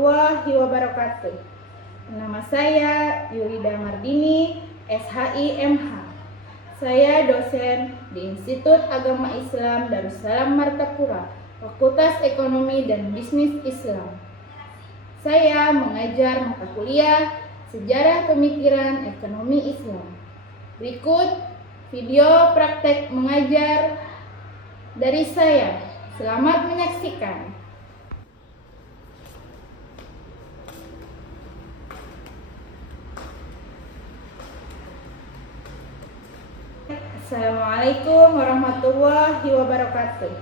warahmatullahi wabarakatuh. Nama saya Yurida Mardini, SHI MH. Saya dosen di Institut Agama Islam Darussalam Martapura, Fakultas Ekonomi dan Bisnis Islam. Saya mengajar mata kuliah Sejarah Pemikiran Ekonomi Islam. Berikut video praktek mengajar dari saya. Selamat menyaksikan. Assalamualaikum warahmatullahi wabarakatuh.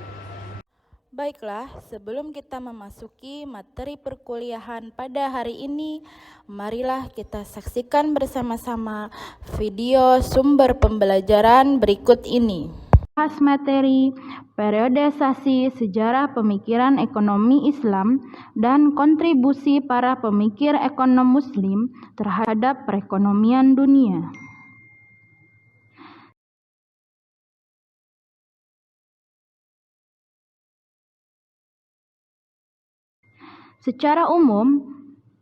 Baiklah, sebelum kita memasuki materi perkuliahan pada hari ini, marilah kita saksikan bersama-sama video sumber pembelajaran berikut ini. Bahas materi periodisasi sejarah pemikiran ekonomi Islam dan kontribusi para pemikir ekonom Muslim terhadap perekonomian dunia. Secara umum,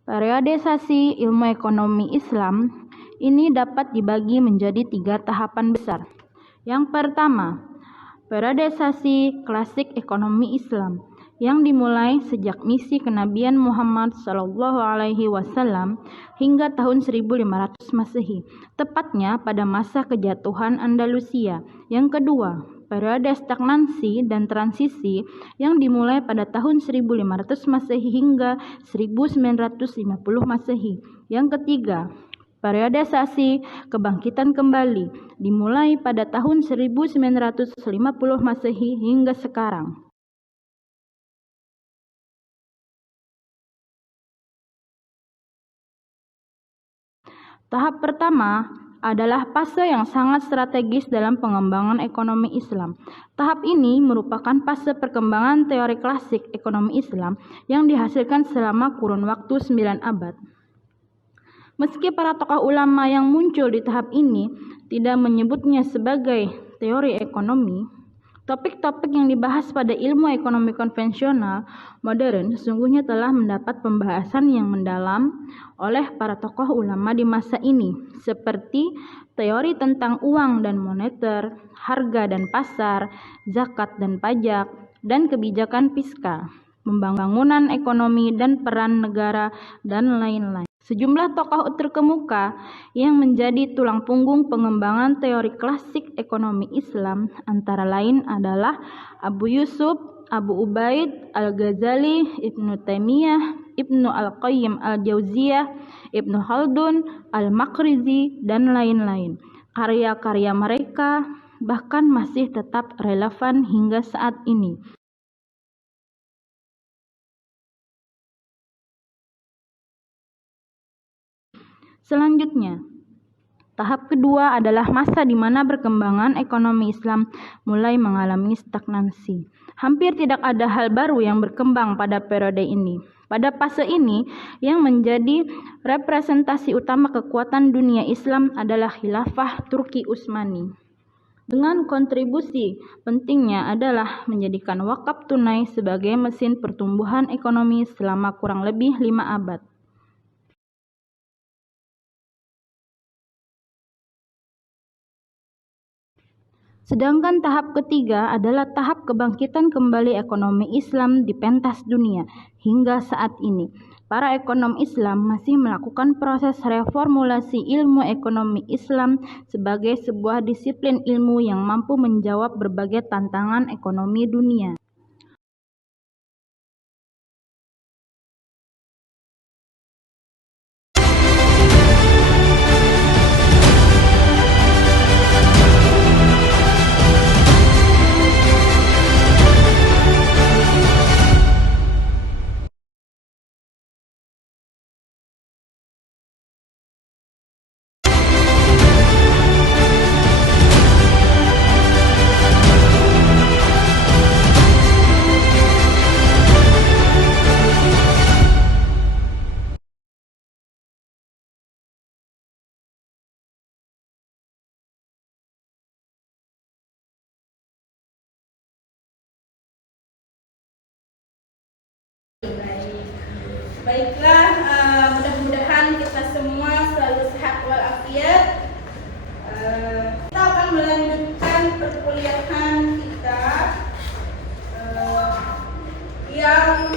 periodisasi ilmu ekonomi Islam ini dapat dibagi menjadi 3 tahapan besar. Yang pertama, periodisasi klasik ekonomi Islam yang dimulai sejak misi kenabian Muhammad SAW hingga tahun 1500 Masehi, tepatnya pada masa kejatuhan Andalusia. Yang kedua, periode stagnansi dan transisi yang dimulai pada tahun 1500 Masehi hingga 1950 Masehi. Yang ketiga, periodisasi kebangkitan kembali dimulai pada tahun 1950 Masehi hingga sekarang. Tahap pertama adalah fase yang sangat strategis dalam pengembangan ekonomi Islam. Tahap ini merupakan fase perkembangan teori klasik ekonomi Islam yang dihasilkan selama kurun waktu 9 abad. Meski para tokoh ulama yang muncul di tahap ini tidak menyebutnya sebagai teori ekonomi, topik-topik yang dibahas pada ilmu ekonomi konvensional modern sesungguhnya telah mendapat pembahasan yang mendalam oleh para tokoh ulama di masa ini, seperti teori tentang uang dan moneter, harga dan pasar, zakat dan pajak, dan kebijakan fiskal, pembangunan ekonomi dan peran negara, dan lain-lain. Sejumlah tokoh terkemuka yang menjadi tulang punggung pengembangan teori klasik ekonomi Islam antara lain adalah Abu Yusuf, Abu Ubaid, Al-Ghazali, Ibnu Taimiyah, Ibnu Al-Qayyim Al-Jauziyah, Ibnu Khaldun, Al-Maqrizi, dan lain-lain. Karya-karya mereka bahkan masih tetap relevan hingga saat ini. Selanjutnya, tahap kedua adalah masa di mana perkembangan ekonomi Islam mulai mengalami stagnansi. Hampir tidak ada hal baru yang berkembang pada periode ini. Pada fase ini, yang menjadi representasi utama kekuatan dunia Islam adalah Khilafah Turki Utsmani. Dengan kontribusi pentingnya adalah menjadikan wakaf tunai sebagai mesin pertumbuhan ekonomi selama kurang lebih 5 abad. Sedangkan tahap ketiga adalah tahap kebangkitan kembali ekonomi Islam di pentas dunia. Hingga saat ini, para ekonom Islam masih melakukan proses reformulasi ilmu ekonomi Islam sebagai sebuah disiplin ilmu yang mampu menjawab berbagai tantangan ekonomi dunia. Baiklah, mudah-mudahan kita semua selalu sehat walafiat. Kita akan melanjutkan perkuliahan kita yang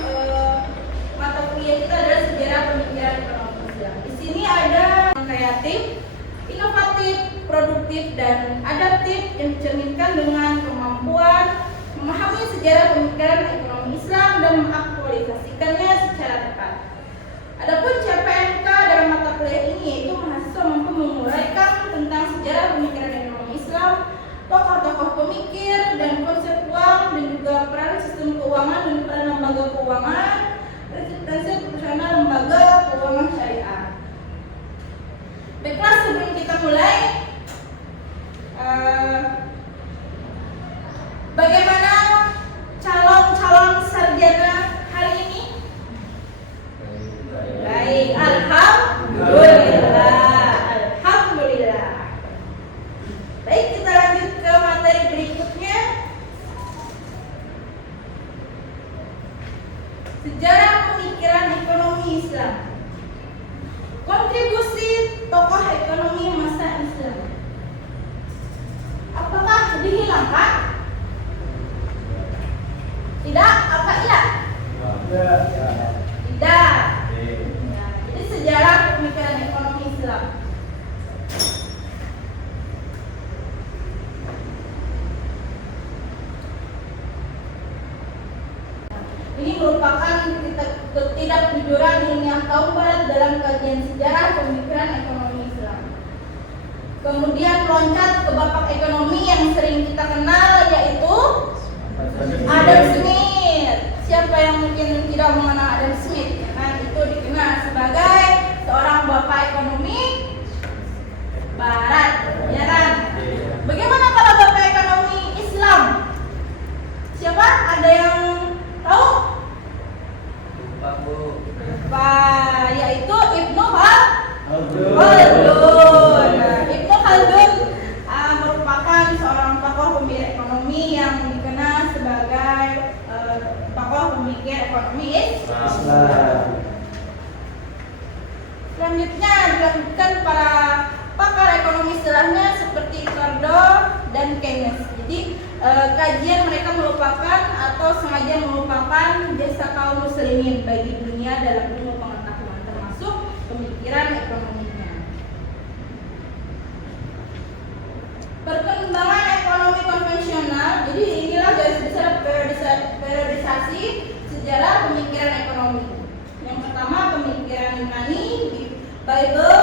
mata kuliah kita adalah sejarah pemikiran ekonomi Islam. Di sini ada yang kreatif, inovatif, produktif, dan adaptif yang dicerminkan dengan kemampuan memahami sejarah pemikiran ekonomi Islam dan mengaktualisasikannya secara tepat. Adapun CPNK dalam mata kuliah ini yaitu mahasiswa mampu menguraikan tentang sejarah pemikiran ekonomi Islam, tokoh-tokoh pemikir dan konsep uang, dan juga peran sistem keuangan dan peran lembaga keuangan, prinsip profesional lembaga keuangan syariah. Baiklah, sebelum kita mulai, bagaimana calon-calon sarjana hari ini? Baik, alhamdulillah. Alhamdulillah. Baik, kita lanjut ke materi berikutnya. Sejarah pemikiran ekonomi Islam. Kontribusi tokoh ekonomi masa Islam. Apakah dihilangkan? Tidak? Apa iya? Tidak. Nah, jadi sejarah pemikiran ekonomi Islam. Ini merupakan ketidakjujuran ilmiah kaum barat dalam kajian sejarah pemikiran ekonomi Islam. Kemudian loncat ke bapak ekonomi yang sering kita kenal, yaitu Adam Smith. Siapa yang mungkin tidak mengenal Adam Smith? Ya kan? Itu dikenal sebagai seorang bapak ekonomi barat, ya kan? Bagaimana kalau bapak ekonomi Islam? Siapa? Ada yang tahu? Pak, yaitu Ibnu Khaldun. Nah, Ibnu Khaldun merupakan seorang tokoh pemikir ekonomi yang dikenal sebagai tokoh pemikir ekonomi Islam. Selanjutnya dilanjutkan para pakar ekonomi istilahnya seperti Ricardo dan Keynes. Jadi kajian mereka merupakan atau sengaja merupakan jasa kaum muslimin bagi dunia dalam ilmu pengetahuan termasuk pemikiran ekonominya. Perkembangan ekonomi konvensional. Jadi inilah garis besar periodisasi sejarah pemikiran ekonomi. Yang pertama pemikiran Yunani di Bible,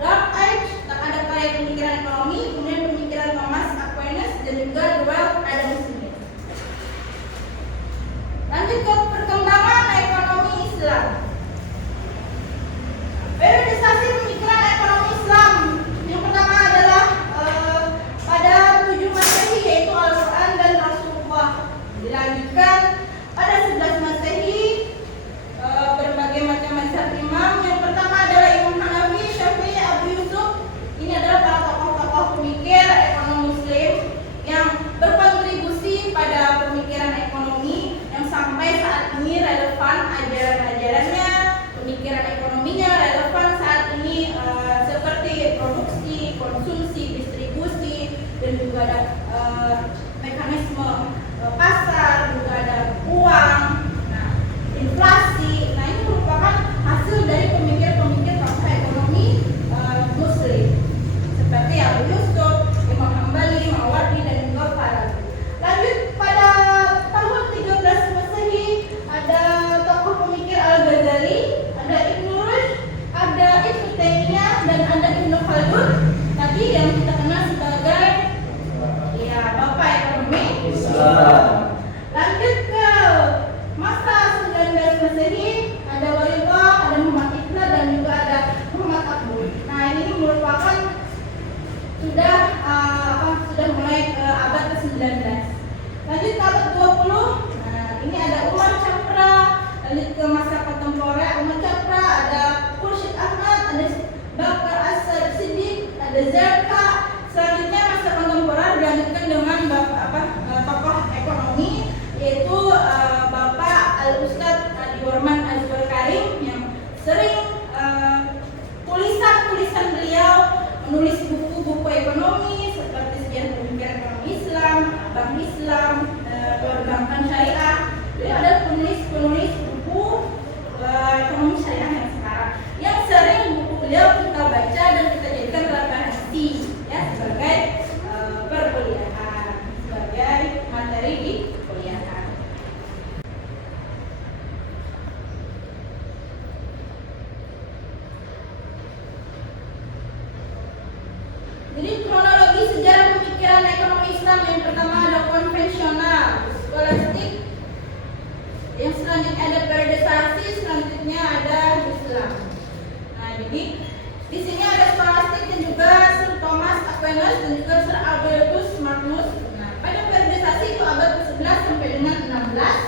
Dark Age, tak ada karya pemikiran ekonomi, kemudian pemikiran Thomas Aquinas dan juga Ralph Adam Smith. Lanjut ke perkembangan ekonomi Islam. Periodisasi pemikiran ekonomi Islam. Yang pertama adalah pada 7 Masehi yaitu Al-Quran dan Rasulullah. Dilanjutkan pada 11 Masehi berbagai macam mazhab imam. Yang pertama adalah Imam Hanafi, Syafi'i, Abu Yusuf. Ini adalah para tokoh-tokoh pemikir ekonomi muslim yang berkontribusi pada pemikiran ekonomi yang sampai saat ini relevan ajaran-ajarannya, pemikiran ekonominya relevan saat ini seperti produksi, konsumsi, distribusi, dan juga ada mekanisme pasar, juga ada uang, inflasi. Nah, ini merupakan hasil dari pemikir-pemikir tokoh ekonomi muslim seperti Abu Yusuf, Imam Hambali, Imam Mawardi, dan juga Farabi. Lanjut pada tahun 13 Masehi ada tokoh pemikir Al-Ghazali, ada Ibnu Rushd, ada Ibnu Taimiyah, dan ada Ibnu Khaldun. Tadi yang kita kenal sebagai ya bapak ekonomi Islam. Lanjut ke masa 19 Masehi ada Walidullah, ada Muhammad Iqbal, dan juga ada Muhammad Abdul. Nah, ini merupakan sudah mulai ke abad ke-19. Lanjut ke abad 20. Nah, ini ada Umar Chapra. Lanjut ke masa kontemporer Umar Chapra, ada Khurshid Ahmad, ada Bakar As-Siddiq, ada Zarqa. Selanjutnya masa kontemporer dilanjutkan dengan tokoh ekonomi yaitu Bapak Al-Ustadz Adi Warman Azwar Karim yang ekonomi syariah yang sekarang, yang sering buku beliau kita baca dan kita jadikan referensi ya sebagai perkuliahan, sebagai materi di kuliahan. Jadi kronologi sejarah pemikiran ekonomi Islam yang pertama ada konvensional, skolastik, yang selanjutnya ada periodisasi, selanjutnya ada Islam. Nah, jadi di sini ada skolastik dan juga Sir Thomas Aquinas dan juga Sir Albertus Magnus. Nah, pada periodisasi itu abad ke-11 sampai dengan 16.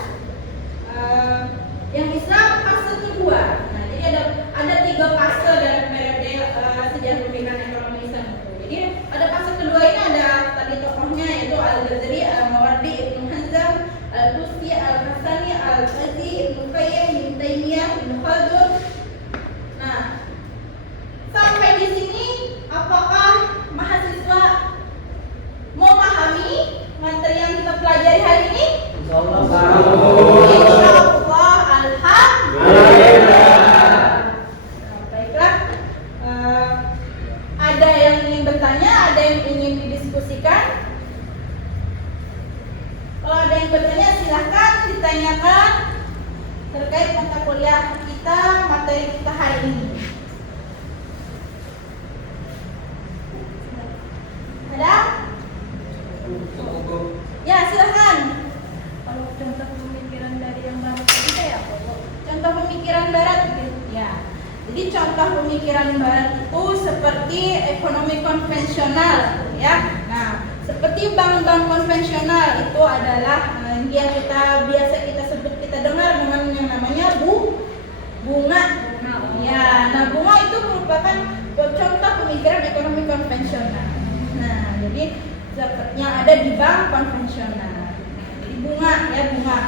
Yang Islam fase kedua. Nah, jadi ada 3 fase dalam periode sejarah pemikiran ekonomi Islam itu. Jadi pada fase kedua ini ada tadi tokohnya yaitu Al-Ghazali, Al-Mawardi, Ibnu Hazm, Al-Tusi, Al-Hasani, Al-Qazi, Ibnu Qayyim, Ibnu Taimiyah, Ibnu Khaldun. Nah, sampai di sini apakah mahasiswa memahami materi yang kita pelajari hari ini? Insyaallah, alhamdulillah. Baiklah, ada yang ingin bertanya, ada yang ingin didiskusikan? Kalau ada yang bertanya silahkan ditanyakan terkait mata kuliah kita, materi kita hari ini. Ada? Ya, silahkan. Kalau contoh pemikiran dari yang barat tadi kayak apa, Bu? Contoh pemikiran barat ya. Jadi contoh pemikiran barat itu seperti ekonomi konvensional ya. Nah, seperti bank-bank konvensional itu adalah yang kita biasa kita sebut, kita dengar dengan yang namanya bunga. Ya, nah bunga itu merupakan contoh pemikiran ekonomi konvensional. Nah, jadi sepertinya ada di bank konvensional. Jadi bunga ya, bunga.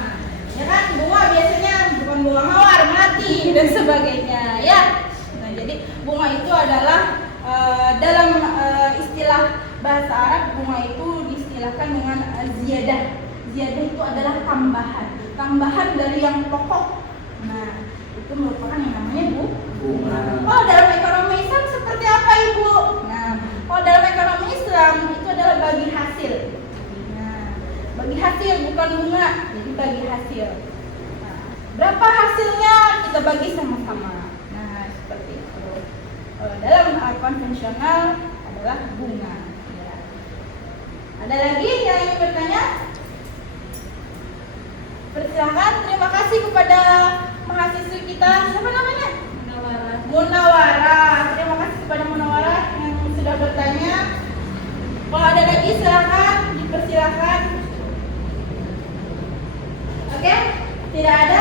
Ya kan, bunga biasanya bukan bunga mawar, melati dan sebagainya ya. Nah, jadi bunga itu adalah dalam istilah bahasa Arab, bunga itu diistilahkan dengan ziyadah. Ziyadah itu adalah tambahan dari yang pokok. Nah, itu merupakan yang namanya bunga. Oh, dalam ekonomi Islam seperti apa, Ibu? Nah, kalau dalam ekonomi Islam itu adalah bagi hasil. Nah, bagi hasil bukan bunga, jadi bagi hasil. Nah, berapa hasilnya kita bagi sama-sama. Nah, seperti itu. Dalam konvensional adalah bunga. Ya. Ada lagi yang ingin bertanya? Persilakan. Terima kasih kepada mahasiswi kita. Siapa namanya? Munawara. Terima kasih kepada Munawara yang sudah bertanya. Kalau ada lagi silakan, dipersilakan. Oke? Tidak ada?